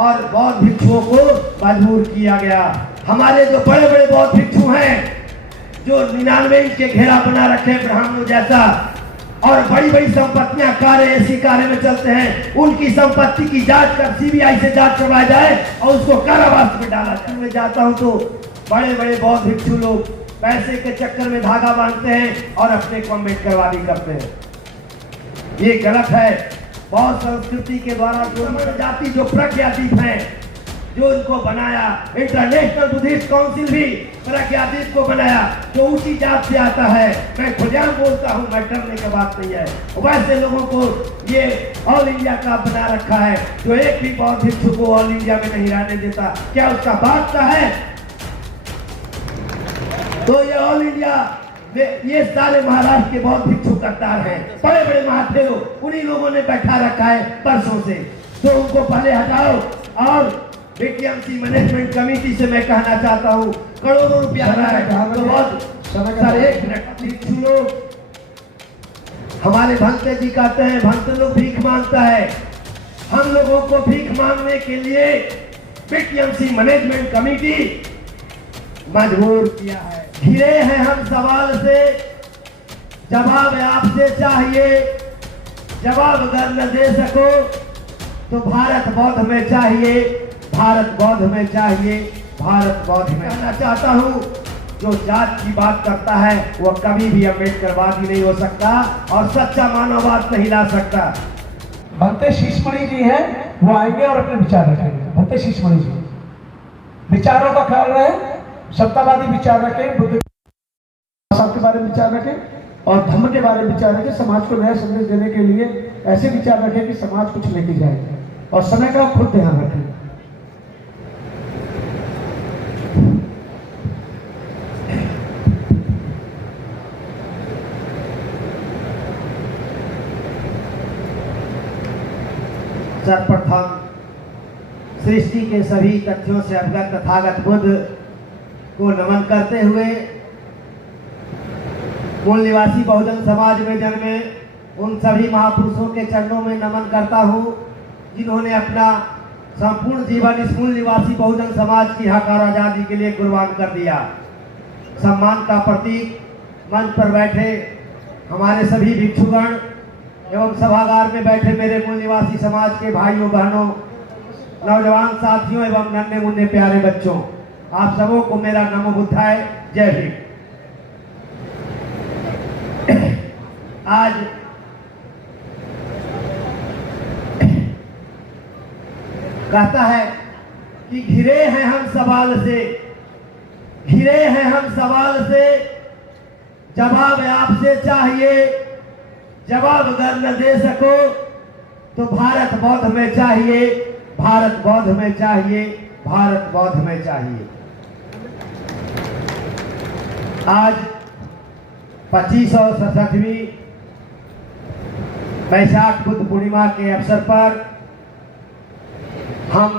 और बौद्ध भिक्षुओं को मजबूर किया गया। हमारे जो बड़े बड़े बौद्ध भिक्षु हैं, जो 99 इंच के घेरा बना रखे ब्राह्मणों जैसा, और बड़ी बड़ी संपत्तियां कारें ऐसी कारें में चलते हैं, उनकी संपत्ति की जांच कर सीबीआई से जांच करवाई जाए और उसको कारावास में डाला जाए। मैं जाता हूं तो बड़े बड़े बौद्ध भिक्षु लोग पैसे के चक्कर में धागा बांधते हैं और अपने को अम्बेडकरवादी करते हैं। ये गलत है। बौद्ध संस्कृति के द्वारा जो जाति, जो प्रज्ञादीप है, जो उनको बनाया, इंटरनेशनल बुद्धिस्ट काउंसिल भी प्रज्ञादीप को बनाया, जो ऊंची जात से आता है। मैं खुलेआम बोलता हूँ, मैं डरने की बात नहीं है। वैसे लोगों को ये ऑल इंडिया का बना रखा है, जो एक भी बौद्ध भिक्षु को ऑल इंडिया में नहीं रहने देता। क्या उसका बात का है? तो ये ऑल इंडिया ये सारे महाराष्ट्र के बौद्ध भिक्षु करतार हैं, बड़े बड़े महाथे लोग, उन्हीं लोगों ने बैठा रखा है परसों से। तो उनको पहले हटाओ। और बीटीएमसी मैनेजमेंट कमेटी से मैं कहना चाहता हूँ, करोड़ों रुपया आ रहा है तो बहुत सर एक मिनट भिक्षु लोग, हमारे भंते जी कहते हैं भंते लोग भीख मांगता है। हम लोगों को भीख मांगने के लिए बीटीएमसी मैनेजमेंट कमेटी मजबूर किया है। घिरे हैं हम सवाल से, जवाब आपसे चाहिए। जवाब अगर न दे सको तो भारत बौद्ध में चाहिए, भारत बौद्ध में चाहिए, भारत बौद्ध में। कहना चाहता हूँ, जो जात की बात करता है वह कभी भी अम्बेडकरवादी नहीं हो सकता और सच्चा मानववाद नहीं ला सकता। भंते शीशमणि जी हैं, वो आएंगे और अपने विचार रखेंगे। भंते शीशमणि जी, विचारों का ख्याल रहे, सत्तावादी विचार रखें, बुद्ध के बारे में विचार रखें और धर्म के बारे में विचार रखें। समाज को नया संदेश देने के लिए ऐसे विचार रखें कि समाज कुछ लेके जाए और समय का खुद ध्यान रखें। सर्वप्रथम सृष्टि के सभी तथ्यों से अवगत तथागत बुद्ध को नमन करते हुए मूल निवासी बहुजन समाज में जन्मे उन सभी महापुरुषों के चरणों में नमन करता हूँ, जिन्होंने अपना संपूर्ण जीवन इस मूल निवासी बहुजन समाज की हक और आज़ादी के लिए कुर्बान कर दिया। सम्मान का प्रतीक मंच पर बैठे हमारे सभी भिक्षुगण एवं सभागार में बैठे मेरे मूल निवासी समाज के भाइयों बहनों, नौजवान साथियों एवं नन्हे मुन्ने प्यारे बच्चों, आप सबों को मेरा नमो बुद्धाय, जय भीम। आज कहता है कि घिरे हैं हम सवाल से, घिरे हैं हम सवाल से, जवाब आपसे चाहिए। जवाब अगर न दे सको तो भारत बौद्ध में चाहिए, भारत बौद्ध में चाहिए, भारत बौद्ध में चाहिए। आज 2567वीं वैशाख बुद्ध पूर्णिमा के अवसर पर हम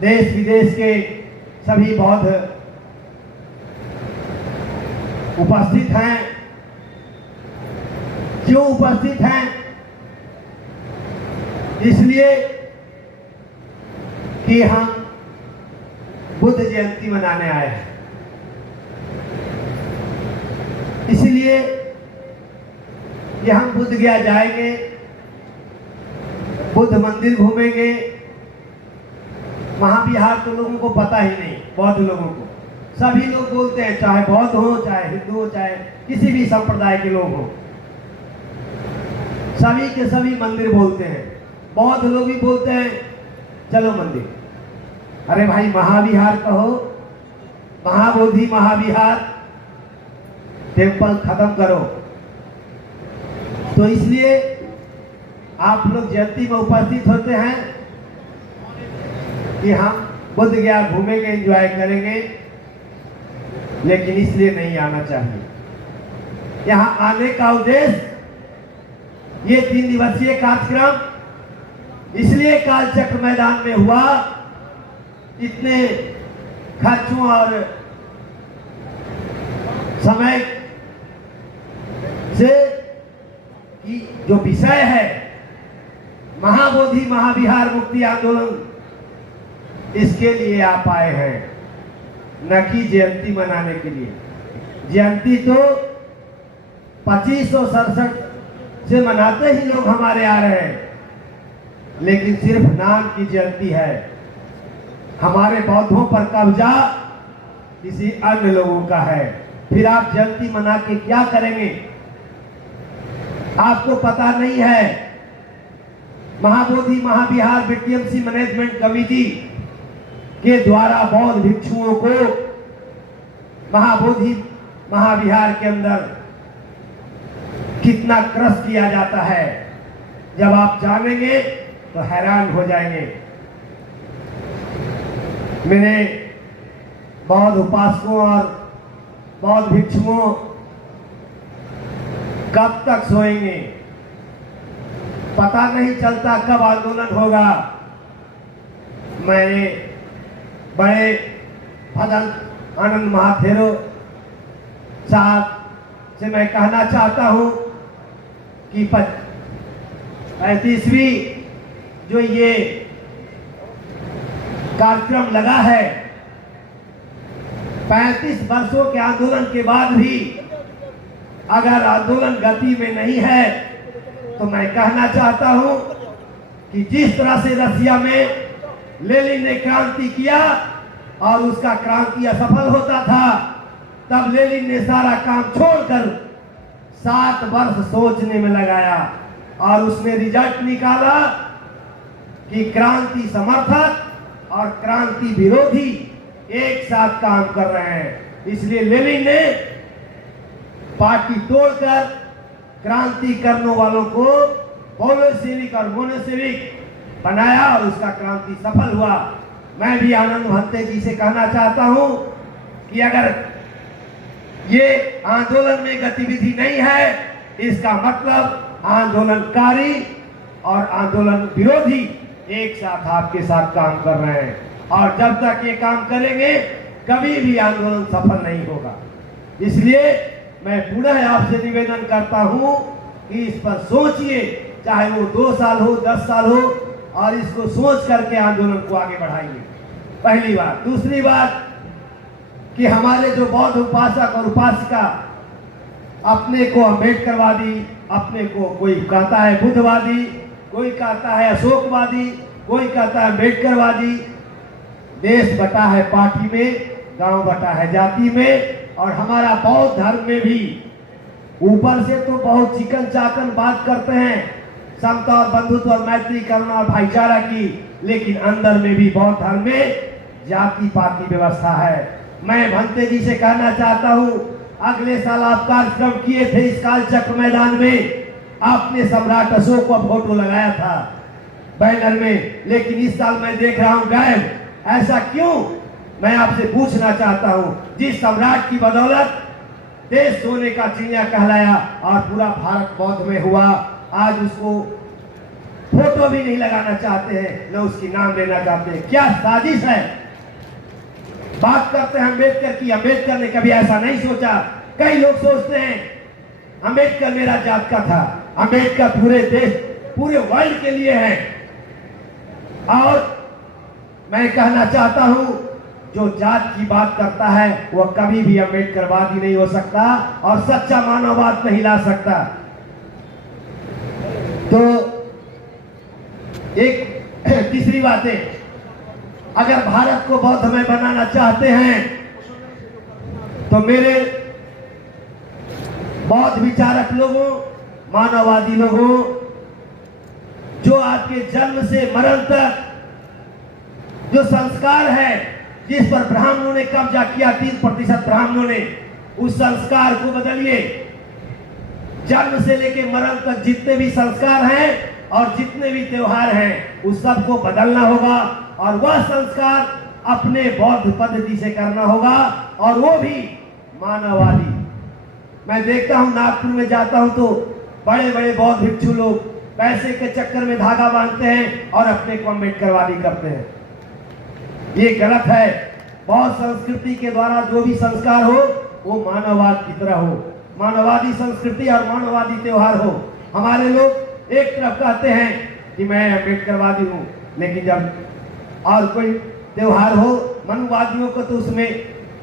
देश विदेश के सभी बौद्ध उपस्थित हैं। क्यों उपस्थित हैं? इसलिए कि हम बुद्ध जयंती मनाने आए हैं। इसलिए कि हम बुद्ध गया जाएंगे, बुद्ध मंदिर घूमेंगे। महाविहार तो लोगों को पता ही नहीं, बौद्ध लोगों को। सभी लोग बोलते हैं, चाहे बौद्ध हो, चाहे हिंदू हो, चाहे किसी भी संप्रदाय के लोग हो, सभी के सभी मंदिर बोलते हैं। बौद्ध लोग भी बोलते हैं चलो मंदिर। अरे भाई, महाविहार कहो, महाबोधि महाविहार, टेम्पल खत्म करो। तो इसलिए आप लोग जयंती में उपस्थित होते हैं कि हम बुद्ध गया घूमेंगे, एंजॉय करेंगे, लेकिन इसलिए नहीं आना चाहिए। यहाँ आने का उद्देश्य ये 3 दिवसीय कार्यक्रम इसलिए कालचक्र मैदान में हुआ, इतने खर्चों और समय से कि जो विषय है महाबोधि महाविहार मुक्ति आंदोलन इसके लिए आप आए हैं, न कि जयंती मनाने के लिए। जयंती तो 2567 से मनाते ही लोग हमारे आ रहे हैं, लेकिन सिर्फ नाम की जयंती है। हमारे बौद्धों पर कब्जा किसी अन्य लोगों का है। फिर आप जयंती मना के क्या करेंगे? आपको पता नहीं है, महाबोधि महाविहार बीटीएमसी मैनेजमेंट कमेटी के द्वारा बौद्ध भिक्षुओं को महाबोधि महाविहार के अंदर कितना क्रश किया जाता है। जब आप जानेंगे तो हैरान हो जाएंगे। मेरे बौद्ध उपासकों और बौद्ध भिक्षुओं कब तक सोएंगे? पता नहीं चलता कब आंदोलन होगा। मैं बड़े भजन आनंद महाथेरो साहब से मैं कहना चाहता हूं कि 35वीं जो ये कार्यक्रम लगा है, 35 वर्षों के आंदोलन के बाद भी अगर आंदोलन गति में नहीं है, तो मैं कहना चाहता हूं कि जिस तरह से रसिया में लेनिन ने क्रांति किया और उसका क्रांति असफल होता था, तब लेनिन ने सारा काम छोड़कर 7 वर्ष सोचने में लगाया और उसने रिजल्ट निकाला कि क्रांति समर्थक और क्रांति विरोधी एक साथ काम कर रहे हैं। इसलिए लेनिन ने पार्टी तोड़कर क्रांति करने वालों को बोल्शेविक और मोनोशेविक बनाया और उसका क्रांति सफल हुआ। मैं भी आनंद भंते जी से कहना चाहता हूं कि अगर ये आंदोलन में गतिविधि नहीं है, इसका मतलब आंदोलनकारी और आंदोलन विरोधी एक साथ आपके साथ काम कर रहे हैं, और जब तक ये काम करेंगे कभी भी आंदोलन सफल नहीं होगा। इसलिए मैं पुनः आपसे निवेदन करता हूं कि इस पर सोचिए, चाहे वो 2 साल हो 10 साल हो, और इसको सोच करके आंदोलन को आगे बढ़ाइए। पहली बात। दूसरी बात कि हमारे जो बौद्ध उपासक और उपासिका अपने को अम्बेडकरवादी, अपने को कोई कहता है बुद्धवादी, कोई कहता है अशोकवादी, कोई कहता है अम्बेडकरवादी। देश बटा है पार्टी में, गांव बटा है जाति में, और हमारा बौद्ध धर्म में भी ऊपर से तो बहुत चिकन चाकन बात करते हैं, समता और बंधुत्व और मैत्री करुणा और भाईचारा की, लेकिन अंदर में भी बौद्ध धर्म में जाति पाति व्यवस्था है। मैं भंते जी से कहना चाहता हूं, अगले साल आप कार्यक्रम किए थे इस कालचक्र मैदान में, आपने सम्राट अशोक का फोटो लगाया था बैनर में, लेकिन इस साल मैं देख रहा हूं गायब। ऐसा क्यों? मैं आपसे पूछना चाहता हूं। जिस सम्राट की बदौलत देश सोने का चिड़िया कहलाया और पूरा भारत बौद्ध में हुआ, आज उसको फोटो भी नहीं लगाना चाहते हैं, न उसकी नाम लेना चाहते हैं। क्या साजिश है? बात करते हैं अम्बेडकर की। अम्बेडकर ने कभी ऐसा नहीं सोचा। कई लोग सोचते हैं अम्बेडकर मेरा जात का था। अम्बेडकर पूरे देश, पूरे वर्ल्ड के लिए है। और मैं कहना चाहता हूं, जो जात की बात करता है वह कभी भी अम्बेडकरवादी नहीं हो सकता और सच्चा मानववाद नहीं ला सकता। तो एक तीसरी बात है, अगर भारत को बौद्धमय बनाना चाहते हैं तो मेरे बौद्ध विचारक लोगों, मानववादी लोगों, जो आपके जन्म से मरण तक जो संस्कार है, जिस पर ब्राह्मणों ने कब्जा किया, 3% ब्राह्मणों ने, उस संस्कार को बदलिए। जन्म से लेकर मरण तक जितने भी संस्कार हैं और जितने भी त्योहार हैं, उस सब को बदलना होगा, और वह संस्कार अपने बौद्ध पद्धति से करना होगा, और वो भी मानववादी। मैं देखता हूं, नागपुर में जाता हूं तो बड़े बड़े बौद्ध भिक्षु लोग पैसे के चक्कर में धागा बांधते हैं और अपने को अम्बेडकरवादी करते हैं। ये गलत है। बौद्ध संस्कृति के द्वारा जो भी संस्कार हो वो मानववाद की तरह हो, मानववादी संस्कृति और मानववादी त्योहार हो। हमारे लोग एक तरफ कहते हैं कि मैं अम्बेडकरवादी हूँ, लेकिन जब और कोई त्योहार हो, मनुवादियों को तो उसमें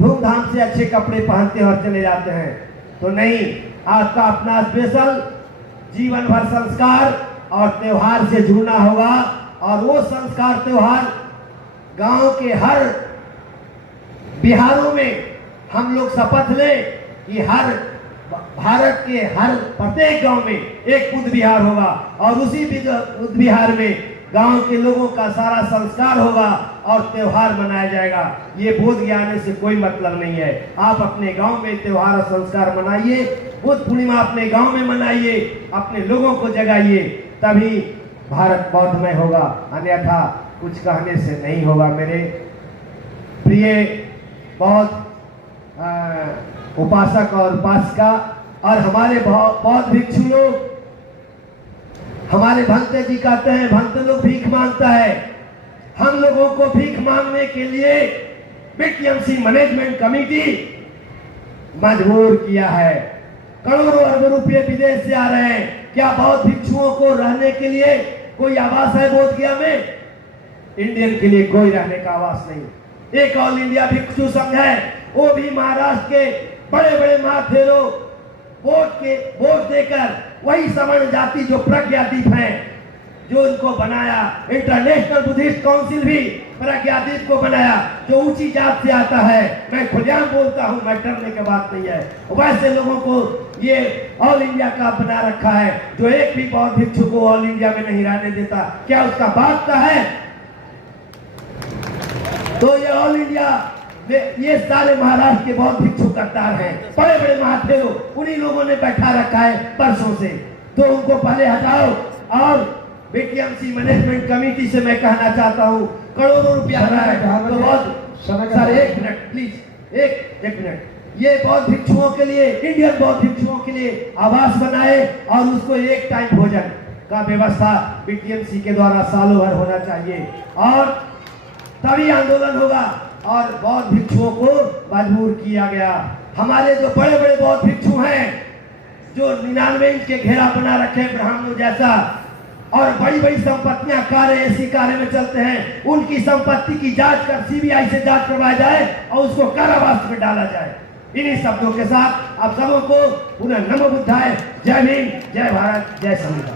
धूमधाम से अच्छे कपड़े पहनते और चले जाते हैं, तो नहीं, आज का अपना स्पेशल जीवन भर संस्कार और त्योहार से जुड़ना होगा। और वो संस्कार त्योहार गांव के हर बिहारों में हम लोग शपथ लें कि हर भारत के हर प्रत्येक गांव में एक बुद्ध विहार होगा और उसी बुद्ध विहार में गांव के लोगों का सारा संस्कार होगा और त्योहार मनाया जाएगा। ये बोध ज्ञान से कोई मतलब नहीं है। आप अपने गांव में त्योहार और संस्कार मनाइए, बुद्ध पूर्णिमा अपने गांव में मनाइए, अपने लोगों को जगाइए, तभी भारत बौद्धमय होगा, अन्यथा कुछ कहने से नहीं होगा। मेरे प्रिय बौद्ध उपासक और उपासिका और हमारे बौद्ध भिक्षु लोग, हमारे भंते जी कहते हैं भंते लोग भीख मांगता है। हम लोगों को भीख मांगने के लिए बीटीएमसी मैनेजमेंट कमेटी मजबूर किया है। करोड़ों अरबों रुपये विदेश से आ रहे हैं। क्या बौद्ध भिक्षुओं को रहने के लिए कोई आवास है बोध गया में? इंडियन के लिए कोई रहने का आवास नहीं। एक ऑल इंडिया भिक्षु संघ है, वो भी महाराष्ट्र के बड़े बड़े महाथेरों वोट देकर वही सवर्ण जाति जो प्रज्ञादीप हैं, जो उनको बनाया, इंटरनेशनल बुद्धिस्ट काउंसिल भी प्रज्ञादीप को बनाया, जो ऊंची जात से आता है। मैं खुलेआम बोलता हूं, मैं डरने की बात नहीं है। वैसे लोगों को ये ऑल इंडिया का बना रखा है, जो एक भी बौद्ध भिक्षु को ऑल इंडिया में नहीं रहने देता। क्या उसका बाप का है? तो ये ऑल इंडिया ये सारे महाराष्ट्र के बौद्ध भिक्षु करतार हैं, बड़े बड़े महाथेरों, उन्हीं लोगों ने बैठा रखा है परसों से। तो उनको पहले हटाओ। और बीटीएमसी मैनेजमेंट कमेटी से मैं कहना चाहता हूँ, करोड़ों रुपया आ रहा है तो बौद्ध सर, एक मिनट प्लीज, एक मिनट। ये बौद्ध भिक्षुओं के लिए, इंडियन बौद्ध भिक्षुओं के लिए आवास बनाए और उसको एक टाइम भोजन का व्यवस्था बीटीएमसी के द्वारा सालों भर होना चाहिए, और तभी आंदोलन होगा। और बौद्ध भिक्षुओं को मजबूर किया गया। हमारे जो बड़े बड़े बौद्ध भिक्षु हैं, जो 99 इंच के घेरा बना रखे हैं ब्राह्मणों जैसा, और बड़ी बड़ी संपत्तियां कारें ऐसी कारें में चलते हैं, उनकी संपत्ति की जांच कर सीबीआई से जांच करवाया जाए और उसको कारावास में डाला जाए। इन्हीं शब्दों के साथ आप सबों को पुनः नमो बुद्धाय, जय भीम, जय भारत, जय संविधान।